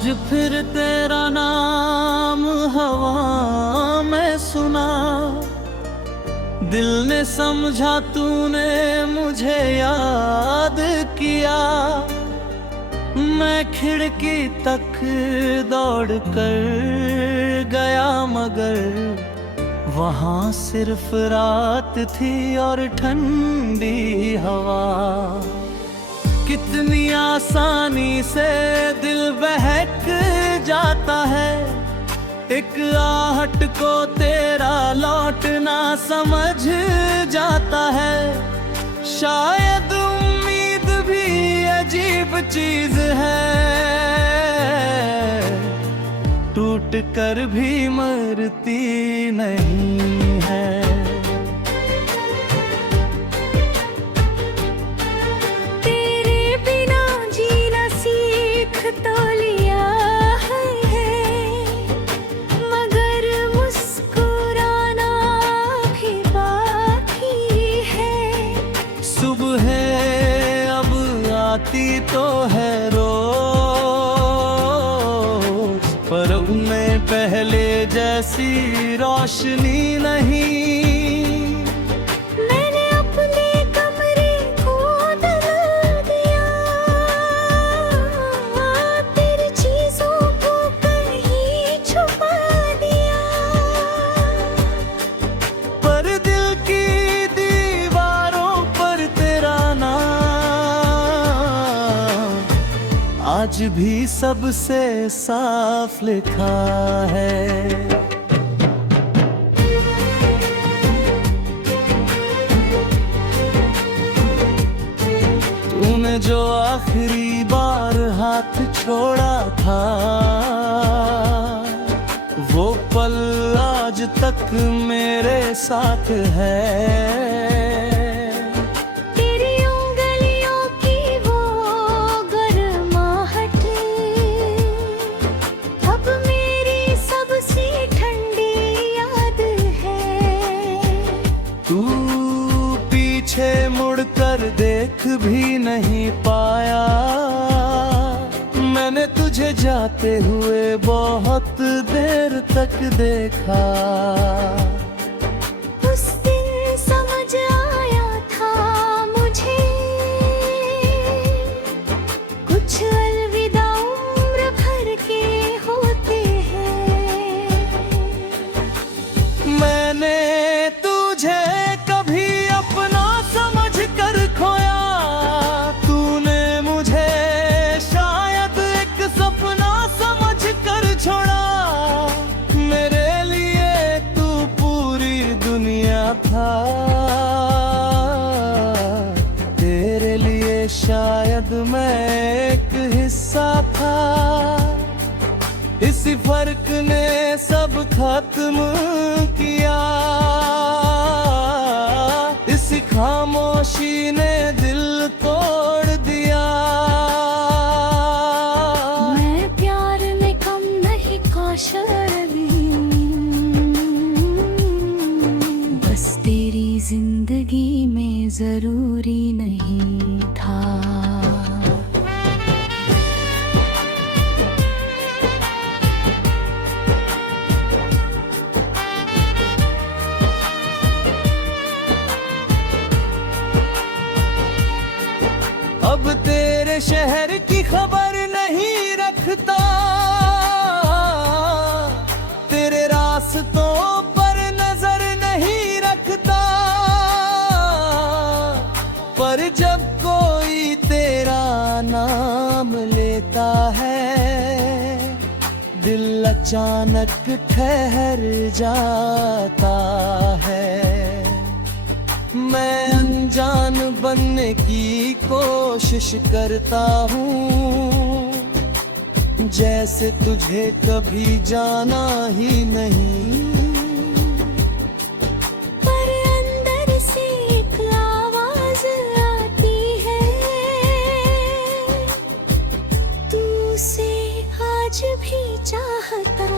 आज फिर तेरा नाम हवा में सुना, दिल ने समझा तूने मुझे याद किया। मैं खिड़की तक दौड़ कर गया मगर वहाँ सिर्फ रात थी और ठंडी हवा। कितनी आसानी से दिल बहक जाता है, एक आहट को तेरा लौटना समझ जाता है। शायद उम्मीद भी अजीब चीज है, टूट कर भी मरती नहीं है। तो लिया है मगर मुस्कुराना भी बाकी है। सुबह अब आती तो है रोज, पर उनमें पहले जैसी रोशनी नहीं। आज भी सबसे साफ लिखा है। तूने जो आखिरी बार हाथ छोड़ा था, वो पल आज तक मेरे साथ है। मुड़कर देख भी नहीं पाया, मैंने तुझे जाते हुए बहुत देर तक देखा। उस दिन समझ आया था मुझे, कुछ अलविदा उम्र भर के होते हैं। मैंने तुझे कभी अपना समझ कर खोया, तूने मुझे शायद एक सपना समझ कर छोड़ा। मेरे लिए तू पूरी दुनिया था, तेरे लिए शायद मैं एक हिस्सा था। इसी फर्क ने सब खत्म किया, इसी खामोशी ने दिल तोड़ दिया। मैं प्यार में कम नहीं कौशली, बस तेरी जिंदगी में जरूरी नहीं था। अब तेरे शहर की खबर नहीं रखता, तेरे रास्तों पर नजर नहीं रखता। पर जब कोई तेरा नाम लेता है, दिल अचानक ठहर जाता है। मैं अनजान बनने की कोशिश करता हूँ, जैसे तुझे कभी जाना ही नहीं। पर अंदर से एक आवाज आती है, तू उसे आज भी चाहता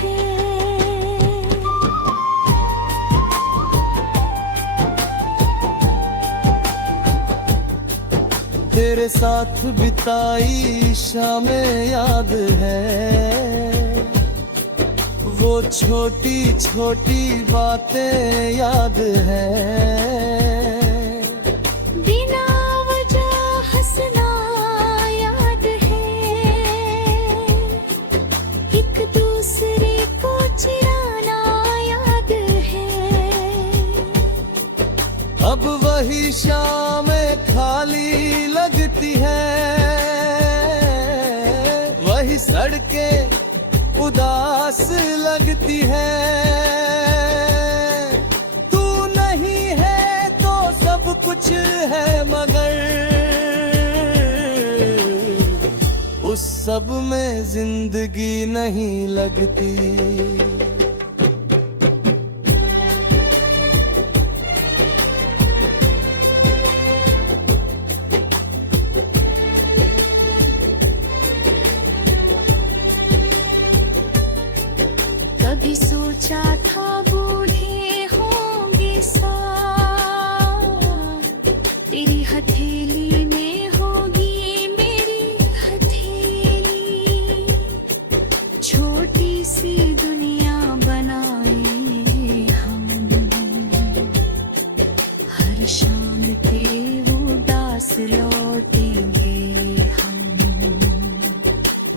है। तेरे साथ बिताई शामें याद है, वो छोटी छोटी बातें याद है। बिना वजह हंसना याद है, एक दूसरे को चिढ़ाना याद है। अब वही शामें खाली लगती है, वही सड़कें उदास लगती है। तू नहीं है तो सब कुछ है, मगर उस सब में जिंदगी नहीं लगती। कभी सोचा था बूढ़े होंगे साथ, तेरी हथेली में होगी मेरी हथेली। छोटी सी दुनिया बनाएंगे हम, हर शाम तेरे उदास लौटेंगे हम।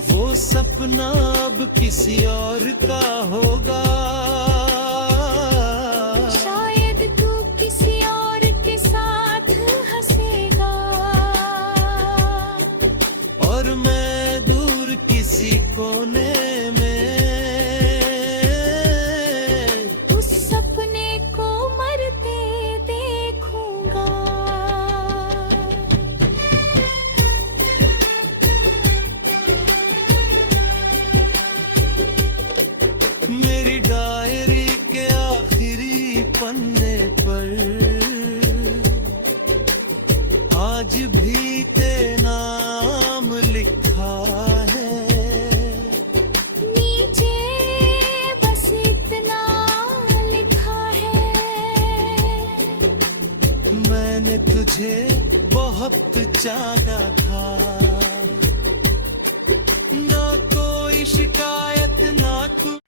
वो सपना अब किसी और का होगा, शायद तू किसी और के साथ हंसेगा, और मैं दूर किसी कोने में उस सपने को मरते देखूंगा। मेरी डायरी के आखिरी पन्ने पर आज भी तेरा नाम लिखा है। नीचे बस इतना लिखा है, मैंने तुझे बहुत चाहा था, ना कोई शिकायत ना कुछ।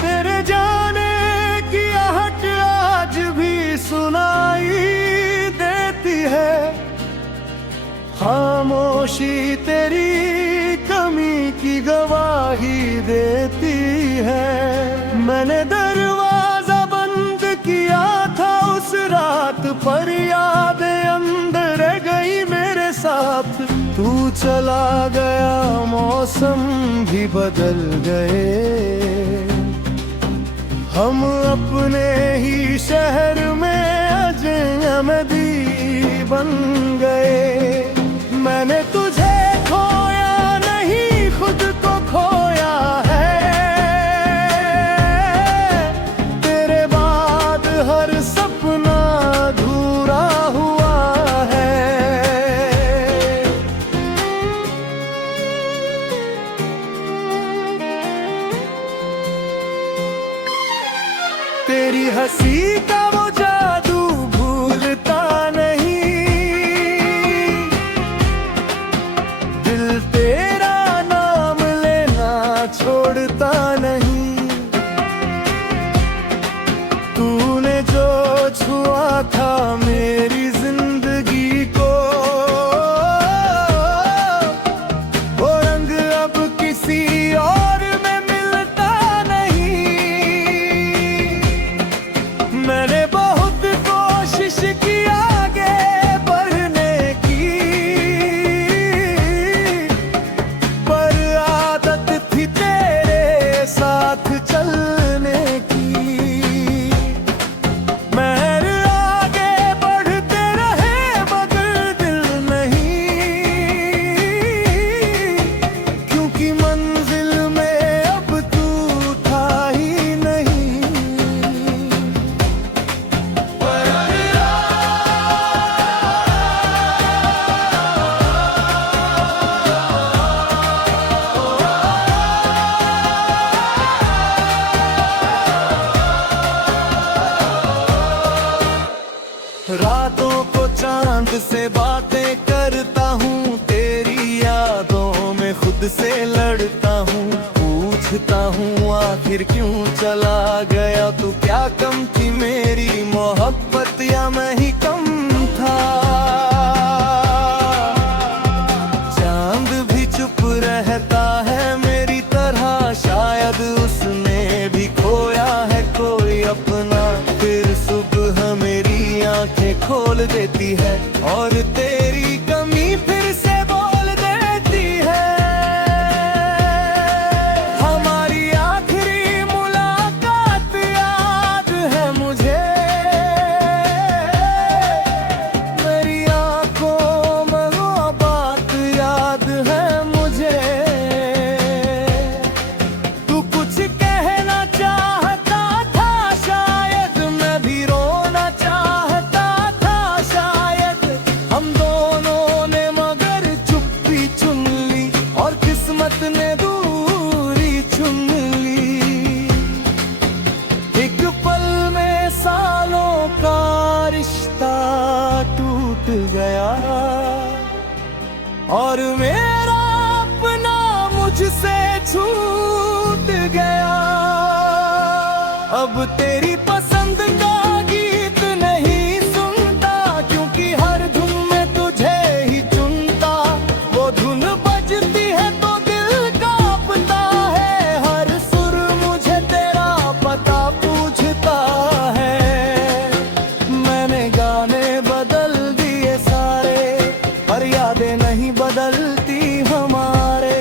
तेरे जाने की आहट आज भी सुनाई देती है, खामोशी तेरी कमी की गवाही देती है। मैंने दरवाजा बंद किया था उस रात, पर यादें अंदर रह गई मेरे साथ। तू चला गया, मौसम भी बदल गए, हम अपने ही शहर में अजनबी बन गए। मैंने तुझे खोया नहीं, खुद को खोया है, तेरे बाद हर सपना अधूरा हुआ है। तेरी हंसी का वो जादू भूलता नहीं, दिल तेरा नाम लेना छोड़ता नहीं। तूने जो छुआ था मेरी जिंदगी को, वो रंग अब किसी और में मिलता नहीं। फिर क्यों चला गया तू, क्या कम थी मेरी मोहब्बत या मैं ही कम था। चांद भी चुप रहता है मेरी तरह, शायद उसने भी खोया है कोई अपना। फिर सुबह मेरी आंखें खोल देती है और तेरी कमी फिर से बोल देती है। हमारी आखिरी मुलाकात याद है मुझे, मेरी आंखों में वो बात याद है मुझे। तू कुछ कहना चाहता था शायद, मैं भी रोना चाहता था शायद। हम दोनों ने मगर चुप्पी चुन ली और किस्मत ने दूरी चुन ली। एक पल में सालों का रिश्ता टूट गया और मेरा अपना मुझसे छूट गया। अब तेरी पसंद का गीत नहीं सुनता, क्योंकि हर धुन में तुझे ही चुनता। वो धुन बजती है तो दिल कांपता है, हर सुर मुझे तेरा पता पूछता है। मैंने गाने बदल दिए सारे, पर यादें नहीं बदलती हमारे।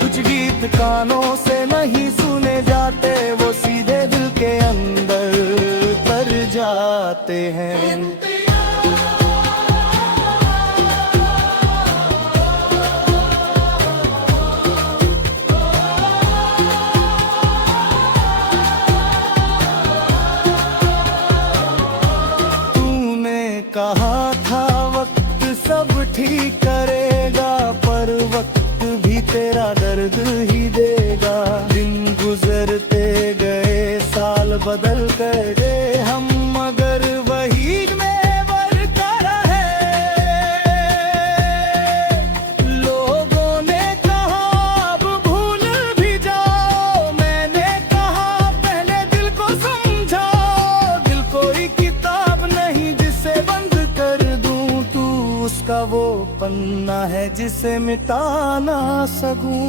कुछ गीत कानों से नहीं सुने जाते, वो सीधे दिल के अंदर तर जाते हैं। तूने कहा था वक्त सब ठीक करेगा, पर वक्त भी तेरा दर्द ही देगा। दिन गुजरते गए साल बदल कर गए हम, मगर वही में बरकरार है। लोगों ने कहा अब भूल भी जाओ, मैंने कहा पहले दिल को समझाओ। दिल कोई किताब नहीं जिसे बंद कर दूं, तू उसका वो पन्ना है जिसे मिटा ना सकूं।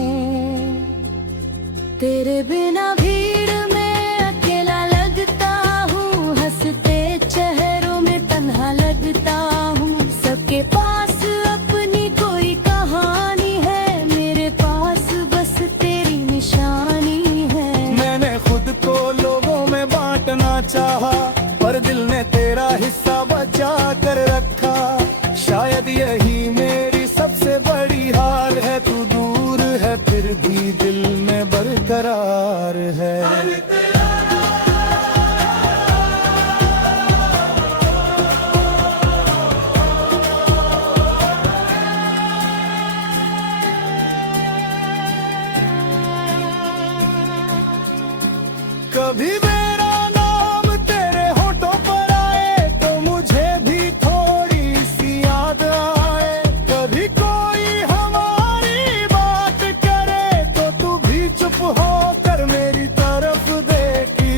तेरे बिना भीड़ में अकेला लगता हूँ, हंसते चेहरों में तन्हा लगता हूँ। सबके पास अपनी कोई कहानी है, मेरे पास बस तेरी निशानी है। मैंने खुद को लोगों में बांटना चाहा, पर दिल ने तेरा हिस्सा बचा कर रखा। शायद यही मेरी सबसे बड़ी हार है, तू दूर है फिर भी दिल में बरकरार है। कभी मेरा नाम तेरे होठों पर आए तो मुझे भी थोड़ी सी याद आए। कभी कोई हमारी बात करे तो तू भी चुप होकर मेरी तरफ देखी।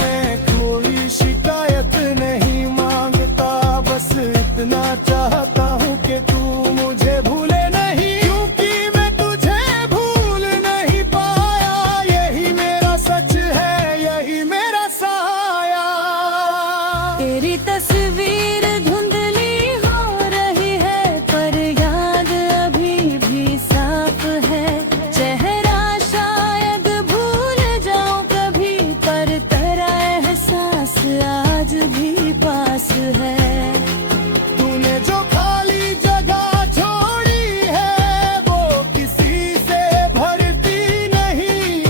मैं कोई शिकायत नहीं मांगता, बस इतना चाहता हूँ कि तू मुझे भूले नहीं, क्योंकि मैं तुझे भूल नहीं पाया। यही मेरा सच है, यही मेरा साया। तेरी तस्वीर धुंधली हो रही है, पर याद अभी भी साफ है। चेहरा शायद भूल जाऊं कभी, पर तेरा एहसास आज भी पास है। तूने जो खाली जगह छोड़ी है वो किसी से भरती नहीं।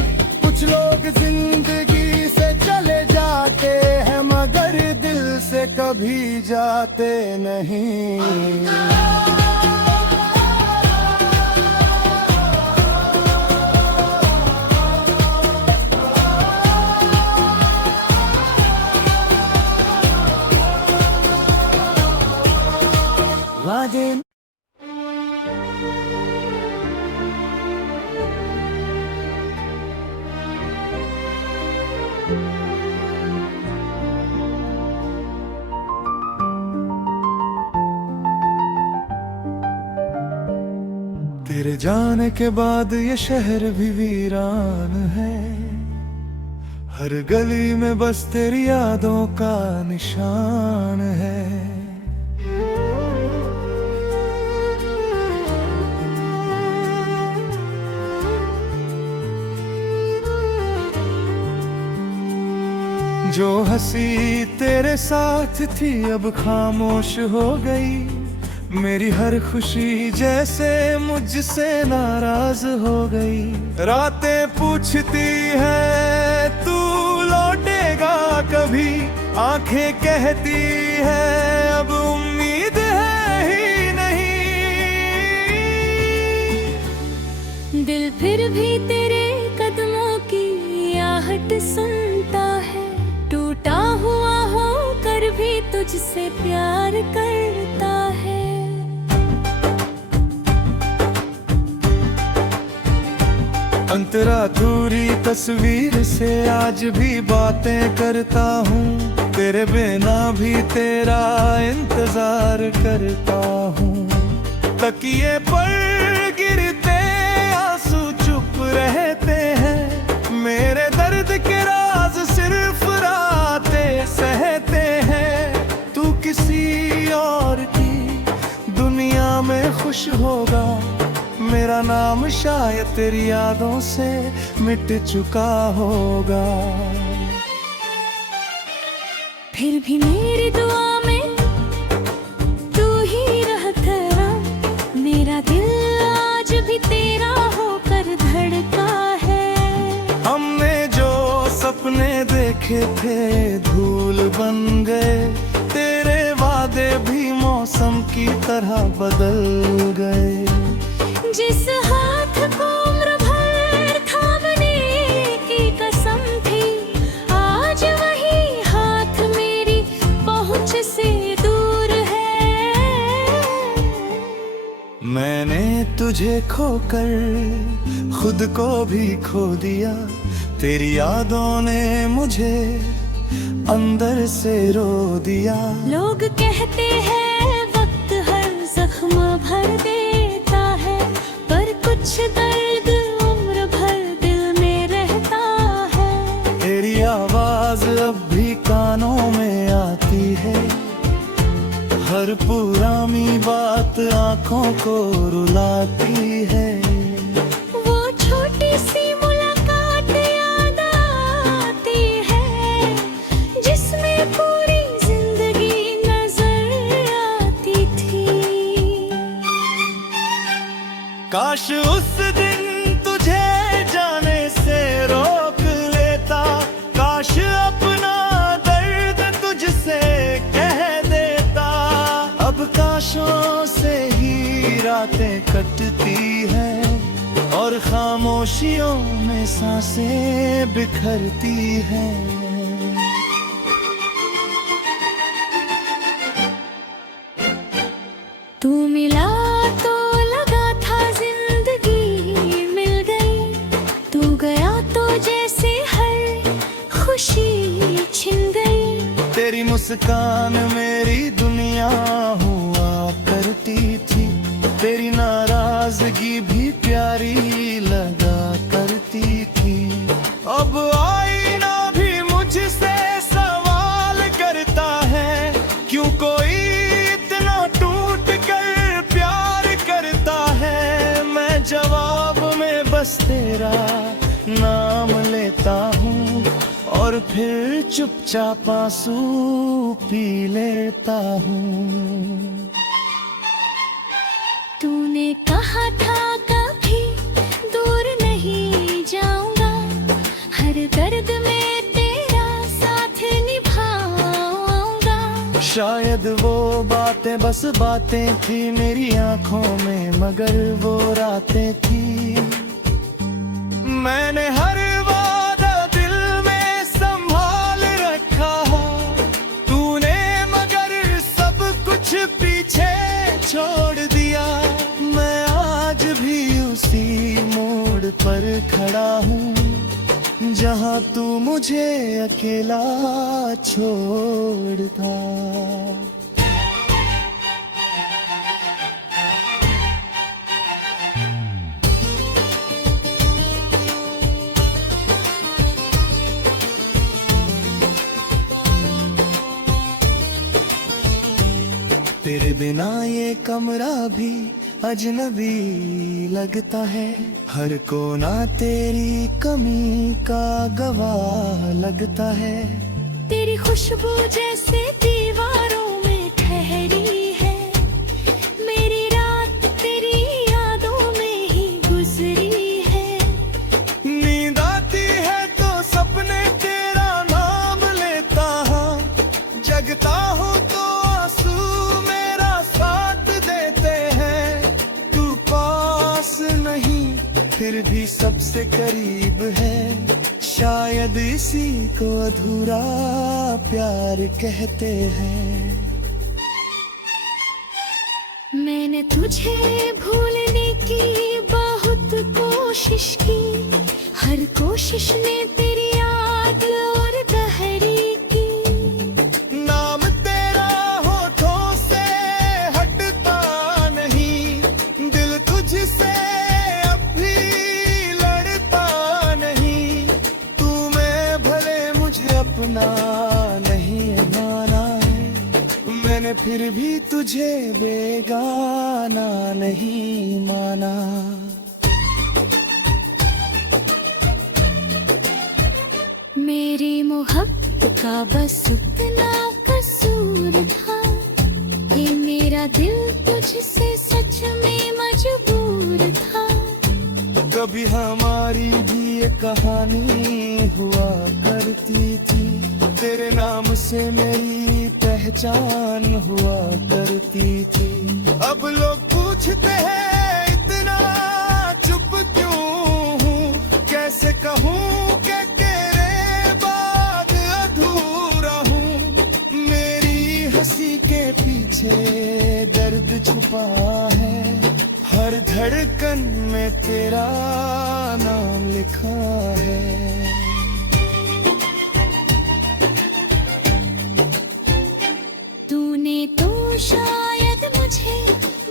कुछ लोग जिंदगी से चले जाते हैं, मगर दिल से कभी जाते नहीं। वादे तेरे जाने के बाद ये शहर भी वीरान है, हर गली में बस तेरी यादों का निशान है। जो हंसी तेरे साथ थी अब खामोश हो गई, मेरी हर खुशी जैसे मुझसे नाराज हो गई। रातें पूछती है तू लौटेगा कभी, आंखें कहती है अब उम्मीद है ही नहीं। दिल फिर भी तेरे कदमों की आहट सुनता है, टूटा हुआ हो कर भी तुझसे प्यार करता है। अंतरा दूरी तस्वीर से आज भी बातें करता हूँ, तेरे बिना भी तेरा इंतजार करता हूँ। तकिए पर गिरते आंसू चुप रहते हैं, मेरे दर्द के राज सिर्फ रातें सहते हैं। तू किसी और की दुनिया में खुश होगा, मेरा नाम शायद तेरी यादों से मिट चुका होगा। फिर भी मेरी दुआ में तू ही रह तेरा, मेरा दिल आज भी तेरा होकर धड़का है। हमने जो सपने देखे थे धूल बन गए, तेरे वादे भी मौसम की तरह बदल गए। जिस हाथ को उम्र भर थामने की कसम थी, आज वही हाथ मेरी पहुंच से दूर है। मैंने तुझे खोकर खुद को भी खो दिया, तेरी यादों ने मुझे अंदर से रो दिया। लोग कहते हैं वक्त हर जख्म भर देता है, पर कुछ दर्द उम्र भर दिल में रहता है। तेरी आवाज अब भी कानों में आती है, हर पुरानी बात आंखों को रुलाती है। वो छोटी सी मुलाकात याद आती है, जिसमें पूरी जिंदगी नजर आती थी। काश उस दिन तुझे जाने से रोक लेता, काश अपना दर्द तुझसे कह देता। अब काशों से ही रातें कटती हैं और खामोशियों में सांसें बिखरती हैं। तू मिला तो लगा था जिंदगी मिल गई, तू गया तो जैसे हर खुशी छिन गई। तेरी मुस्कान मेरी दुनिया हुआ करती थी, तेरी नाराजगी भी प्यारी लगा करती थी। अब आईना भी मुझसे सवाल करता है, क्यों कोई इतना टूट कर प्यार करता है। मैं जवाब में बस तेरा नाम लेता हूँ और फिर चुपचाप आंसू पी लेता हूँ। तूने कहा था कभी दूर नहीं जाऊंगा, हर दर्द में तेरा साथ निभाऊंगा। शायद वो बातें बस बातें थी मेरी आंखों में, मगर वो रातें थी। मैंने हर वादा दिल में संभाल रखा, तूने मगर सब कुछ पीछे छोड़ दिया। मैं आज भी उसी मोड़ पर खड़ा हूँ जहाँ तू मुझे अकेला छोड़ता। बिना ये कमरा भी अजनबी लगता है, हर कोना तेरी कमी का गवाह लगता है। तेरी खुशबू जैसे दीवारों में ठहरी है, मेरी रात तेरी यादों में ही गुजरी है। नींद आती है तो सपने तेरा नाम लेता हूँ, जगता हूँ तो आंसू मेरा साथ देते हैं। तू पास नहीं फिर भी सबसे करीब है, शायद इसी को अधूरा प्यार कहते हैं। मैंने तुझे भूलने की बहुत कोशिश की, हर कोशिश ने तेरी याद और गहरी की। नाम तेरा होठों से हटता नहीं, दिल तुझसे अब भी लड़ता नहीं। तू मैं भले मुझे अपना नहीं माना है, मैंने फिर भी तुझे बेगाना नहीं माना। मेरी मोहब्बत का बस उतना कसूर था, ये मेरा दिल तुझसे सच में मजबूर था। कभी हमारी भी ये कहानी हुआ करती थी, तेरे नाम से मेरी पहचान हुआ करती थी। अब लोग पूछते हैं इतना चुप क्यों हूँ, कैसे कहूँ कि तेरे बाद अधूरा हूँ। मेरी हंसी के पीछे दर्द छुपा है, हर धड़कन में तेरा नाम लिखा है। तूने तो शायद मुझे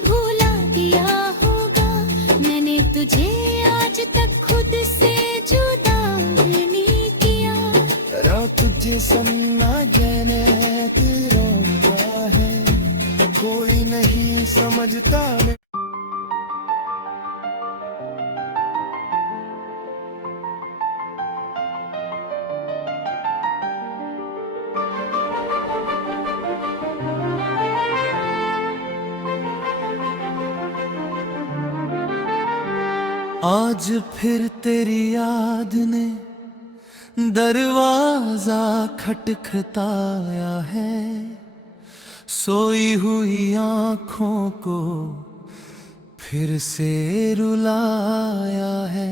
भुला दिया होगा, मैंने तुझे आज तक खुद से जुदा नहीं किया। रात तुझे सन्ना जैने रोता है, कोई नहीं समझता। आज फिर तेरी याद ने दरवाजा खटखटाया है, सोई हुई आँखों को फिर से रुलाया है।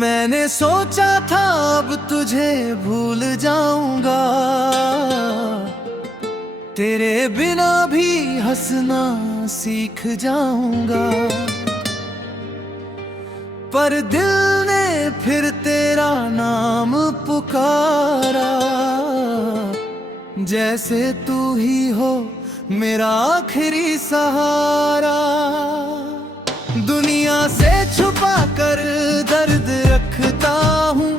मैंने सोचा था अब तुझे भूल जाऊंगा, तेरे बिना भी हंसना सीख जाऊंगा। पर दिल ने फिर तेरा नाम पुकारा, जैसे तू ही हो मेरा आखिरी सहारा। दुनिया से छुपा कर दर्द रखता हूँ,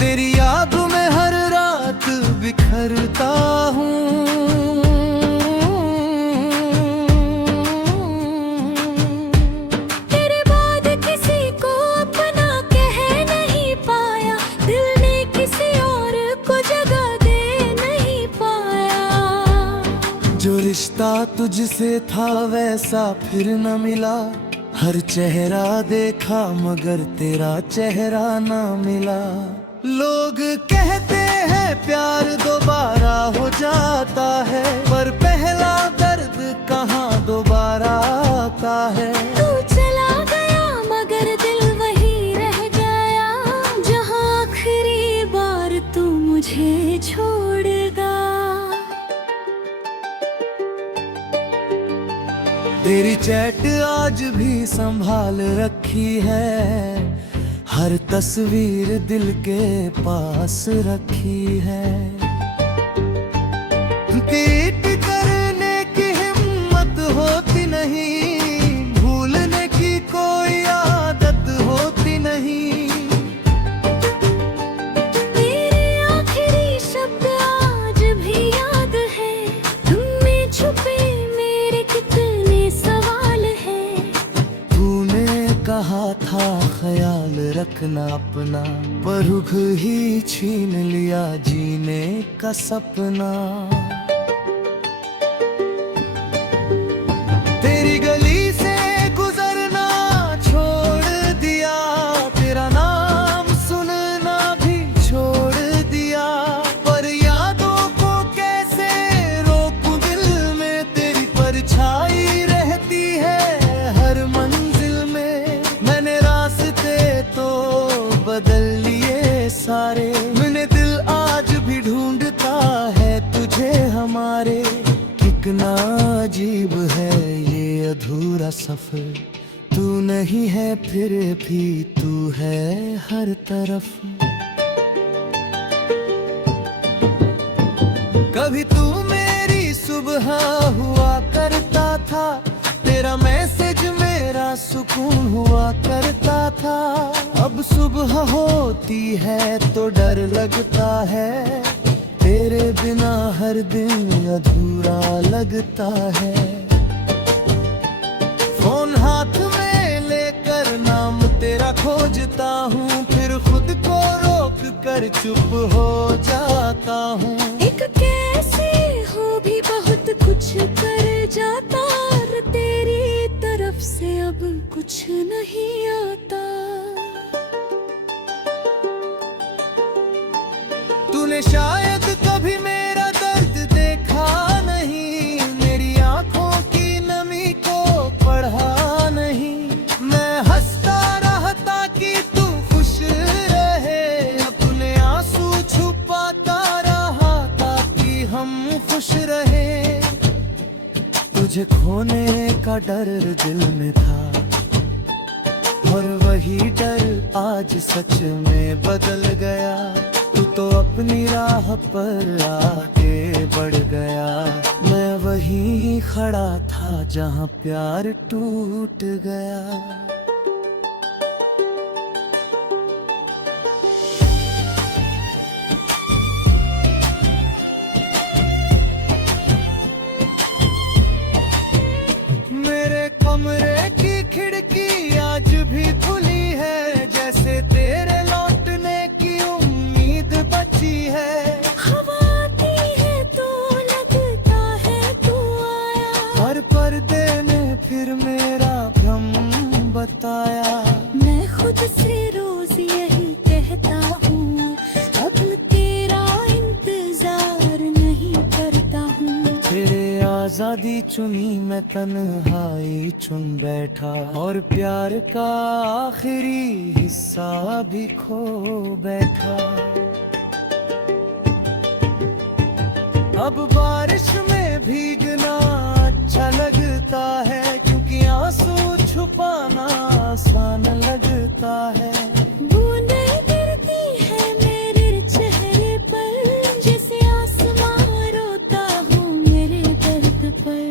तेरी याद में हर रात बिखरता हूँ। जो रिश्ता तुझसे था वैसा फिर न मिला, हर चेहरा देखा मगर तेरा चेहरा ना मिला। लोग कहते हैं प्यार दोबारा हो जाता है, पर पहला दर्द कहाँ दोबारा आता है। तू चला गया मगर दिल वही रह गया, जहाँ आखिरी बार तू मुझे छोड़ेगा। तेरी चैट आज भी संभाल रखी है, हर तस्वीर दिल के पास रखी है। पीट करने की हिम्मत होती नहीं, भूलने की कोई आदत होती नहीं। तेरे आखिरी शब्द देखना अपना, पर रुख ही छीन लिया जीने का सपना। तेरी गली से गुजरना छोड़ दिया, तेरा नाम सुनना भी छोड़ दिया, पर यादों को कैसे रोकूं, दिल में तेरी परछाई रहती है हर मंजिल में। मैंने रास्ते तो बदल लिए सारे, मैंने दिल आज भी ढूंढता है तुझे हमारे। कितना अजीब है ये अधूरा सफर, तू नहीं है फिर भी तू है हर तरफ। कभी तू मेरी सुबह हुआ करता था, तेरा मैसेज मेरा सुकून हुआ करता था। अब सुबह होती है तो डर लगता है, तेरे बिना हर दिन अधूरा लगता है। फोन हाथ में लेकर नाम तेरा खोजता हूँ, फिर खुद को रोक कर चुप हो जाता हूँ। एक कैसे हो भी बहुत कुछ कर जाता, और तेरी तरफ से अब कुछ नहीं आता। तूने शायद कभी मेरा दर्द देखा नहीं, मेरी आंखों की नमी को पढ़ा नहीं। मैं हंसता रहता कि तू खुश रहे, अपने आंसू छुपाता रहा ताकि हम खुश रहे। तुझे खोने का डर दिल में था, और वही डर आज सच में बदल गया। तू तो अपनी राह पर आगे बढ़ गया, मैं वहीं खड़ा था जहां प्यार टूट गया। मेरे कमरे की खिड़की आज भी खुली है, जैसे तेरे लौटने की उम्मीद बची है। हवा आती है तो लगता है तू आया, हर पर्दे ने फिर मेरा भ्रम बताया। मैं खुद से रोज यही कहता हूँ, अब तेरा इंतजार नहीं करता हूँ। तेरे आजादी चुनी मैं तन्हाई चुन बैठा, और प्यार का आखिरी हिस्सा भी खो बैठा। अब बारिश में भीगना अच्छा लगता है, क्योंकि आंसू छुपाना आसान लगता है। बूंदें गिरती है मेरे चेहरे पर, जैसे आसमां रोता हूँ मेरे दर्द पर।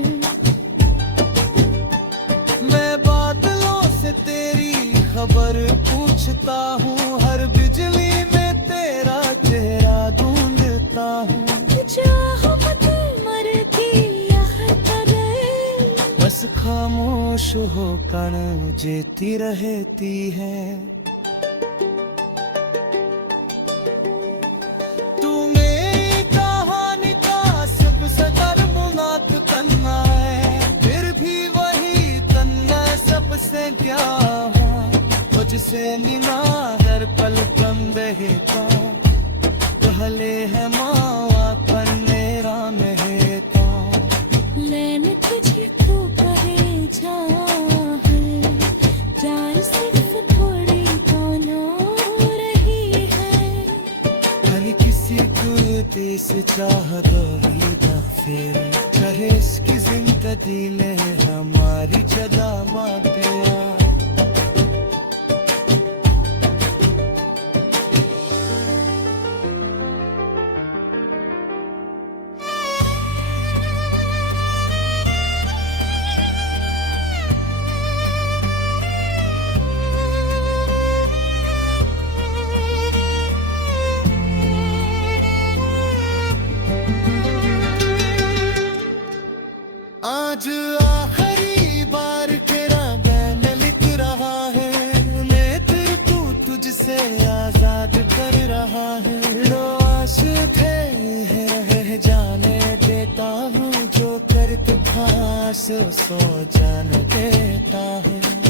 मैं बादलों से तेरी खबर पूछता हूँ, हर बिजली में तेरा चेहरा ढूंढता हूँ। चाहत मरती यह तरह, बस खामोश हो कण जेती रहती है। तू मेरी कहानी का सबसे दर्दनाक तन्ना है, फिर भी वही तन्ना सबसे क्या है। तुझसे निना हर पल कम रहता, कहले है मावा पन्नेरा महता। मैंने तुझको कहे जान सिर्फ थोड़ी तो ना रही है। खाली किसी को देश चाह दो फिर, चाहे इसकी जिंदगी ले हमारी जदा मापिया। आज आखिरी बार तेरा बैन लिख रहा है, नेत्र तू तुझसे दर्द था सो जान देता है।